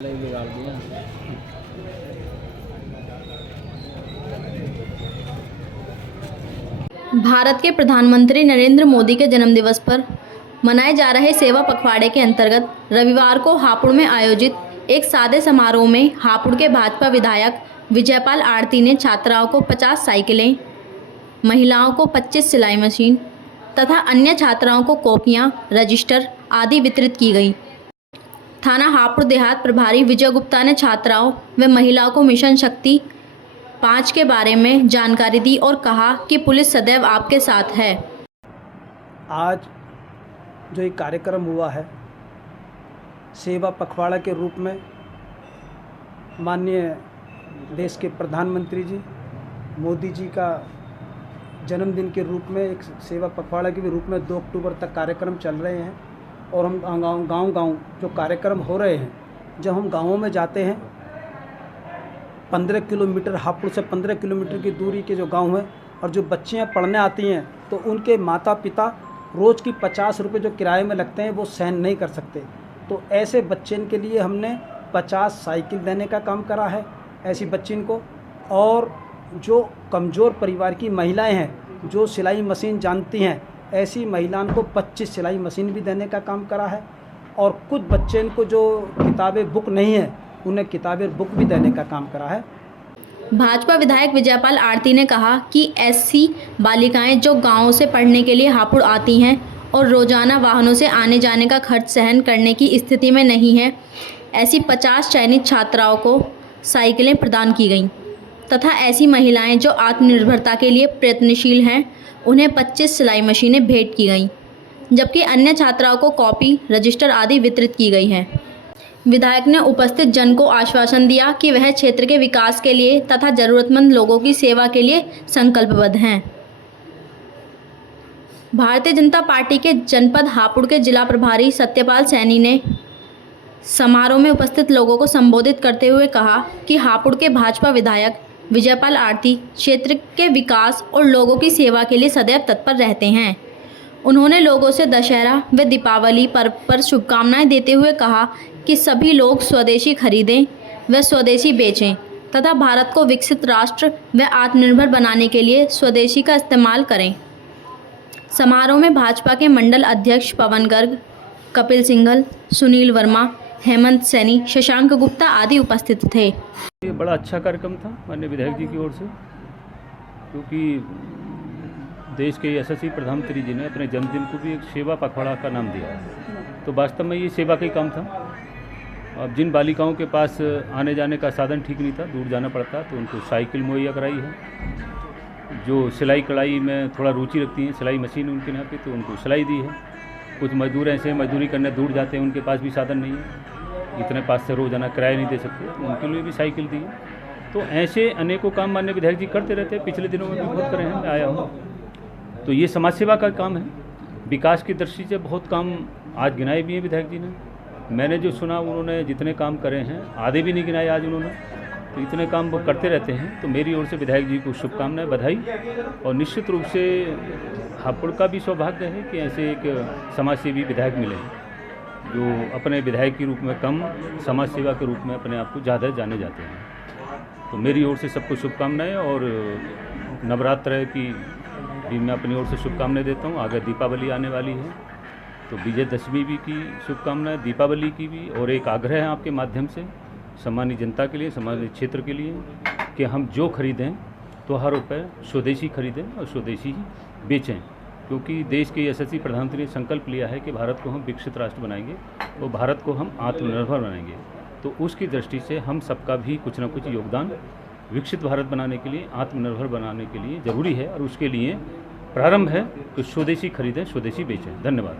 बिगाड़ दिया। भारत के प्रधानमंत्री नरेंद्र मोदी के जन्मदिवस पर मनाए जा रहे सेवा पखवाड़े के अंतर्गत रविवार को हापुड़ में आयोजित एक सादे समारोह में हापुड़ के भाजपा विधायक विजयपाल आरती ने छात्राओं को 50 साइकिलें, महिलाओं को 25 सिलाई मशीन तथा अन्य छात्राओं को कॉपियां, रजिस्टर आदि वितरित की गई। थाना हापुड़ देहात प्रभारी विजय गुप्ता ने छात्राओं व महिलाओं को मिशन शक्ति 5 के बारे में जानकारी दी और कहा कि पुलिस सदैव आपके साथ है। आज जो एक कार्यक्रम हुआ है सेवा पखवाड़ा के रूप में माननीय देश के प्रधानमंत्री जी मोदी जी का जन्मदिन के रूप में एक सेवा पखवाड़ा के रूप में 2 अक्टूबर तक कार्यक्रम चल रहे हैं और हम गांव जो कार्यक्रम हो रहे हैं, जब हम गाँवों में जाते हैं 15 किलोमीटर हापुड़ से 15 किलोमीटर की दूरी के जो गांव हैं और जो बच्चियां पढ़ने आती हैं तो उनके माता पिता रोज़ की 50 रुपये जो किराए में लगते हैं वो सहन नहीं कर सकते। तो ऐसे बच्चन के लिए हमने 50 साइकिल देने का काम करा है ऐसी बच्चिन को। और जो कमज़ोर परिवार की महिलाएं हैं जो सिलाई मशीन जानती हैं ऐसी महिलाओं को 25 सिलाई मशीन भी देने का काम करा है। और कुछ बच्चे को जो किताबें बुक नहीं है उन्हें किताबें बुक भी देने का काम करा है। भाजपा विधायक विजयपाल आरती ने कहा कि ऐसी बालिकाएं जो गांवों से पढ़ने के लिए हापुड़ आती हैं और रोजाना वाहनों से आने जाने का खर्च सहन करने की स्थिति में नहीं है, ऐसी 50 चयनित छात्राओं को साइकिलें प्रदान की गईं तथा ऐसी महिलाएं जो आत्मनिर्भरता के लिए प्रयत्नशील हैं उन्हें 25 सिलाई मशीनें भेंट की गईं, जबकि अन्य छात्राओं को कॉपी, रजिस्टर आदि वितरित की गई हैं। विधायक ने उपस्थित जन को आश्वासन दिया कि वह क्षेत्र के विकास के लिए तथा जरूरतमंद लोगों की सेवा के लिए संकल्पबद्ध हैं। भारतीय जनता पार्टी के जनपद हापुड़ के जिला प्रभारी सत्यपाल सैनी ने समारोह में उपस्थित लोगों को संबोधित करते हुए कहा कि हापुड़ के भाजपा विधायक विजयपाल आरती क्षेत्र के विकास और लोगों की सेवा के लिए सदैव तत्पर रहते हैं। उन्होंने लोगों से दशहरा व दीपावली पर्व पर शुभकामनाएं देते हुए कहा कि सभी लोग स्वदेशी खरीदें व स्वदेशी बेचें तथा भारत को विकसित राष्ट्र व आत्मनिर्भर बनाने के लिए स्वदेशी का इस्तेमाल करें। समारोह में भाजपा के मंडल अध्यक्ष पवन गर्ग, कपिल सिंघल, सुनील वर्मा, हेमंत सैनी, शशांक गुप्ता आदि उपस्थित थे। ये बड़ा अच्छा कार्यक्रम था माननीय विधायक जी की ओर से, क्योंकि देश के यशस्वी प्रधानमंत्री जी ने अपने जन्मदिन को भी एक सेवा पखवाड़ा का नाम दिया है। तो वास्तव में ये सेवा का ही काम था। अब जिन बालिकाओं के पास आने जाने का साधन ठीक नहीं था, दूर जाना पड़ता, तो उनको साइकिल मुहैया कराई है। जो सिलाई कढ़ाई में थोड़ा रुचि रखती हैं, सिलाई मशीन उनके यहाँ पे, तो उनको सिलाई दी है। कुछ मजदूर ऐसे मजदूरी करने दूर जाते हैं, उनके पास भी साधन नहीं है, इतने पास से रोज़ाना किराया नहीं दे सकते, तो उनके लिए भी साइकिल दी है। तो ऐसे अनेकों काम माननीय विधायक जी करते रहते हैं। पिछले दिनों में भी बहुत करे हैं, मैं आया हूँ। तो ये समाज सेवा का काम है। विकास की दृष्टि से बहुत काम आज गिनाए भी हैं विधायक जी ने। मैंने जो सुना उन्होंने जितने काम करे हैं आधे भी नहीं गिनाए आज उन्होंने, तो इतने काम वो करते रहते हैं। तो मेरी ओर से विधायक जी को शुभकामनाएं, बधाई। और निश्चित रूप से हापुड़ का भी सौभाग्य है कि ऐसे एक समाजसेवी विधायक मिले जो अपने विधायक के रूप में कम, समाज सेवा के रूप में अपने आप को ज़्यादा जाने जाते हैं। तो मेरी ओर से सबको शुभकामनाएँ। और नवरात्र की भी मैं अपनी ओर से शुभकामनाएं देता हूँ। आगे दीपावली आने वाली है, तो विजयदशमी भी की शुभकामनाएं, दीपावली की भी। और एक आग्रह है आपके माध्यम से सामान्य जनता के लिए, सामान्य क्षेत्र के लिए, कि हम जो खरीदें तो हर रुपये स्वदेशी खरीदें और स्वदेशी ही बेचें, क्योंकि देश के यशस्वी प्रधानमंत्री ने संकल्प लिया है कि भारत को हम विकसित राष्ट्र बनाएंगे और भारत को हम आत्मनिर्भर बनाएंगे। तो उसकी दृष्टि से हम सबका भी कुछ ना कुछ योगदान विकसित भारत बनाने के लिए, आत्मनिर्भर बनाने के लिए ज़रूरी है। और उसके लिए प्रारंभ है कि स्वदेशी खरीदें, स्वदेशी बेचें। धन्यवाद।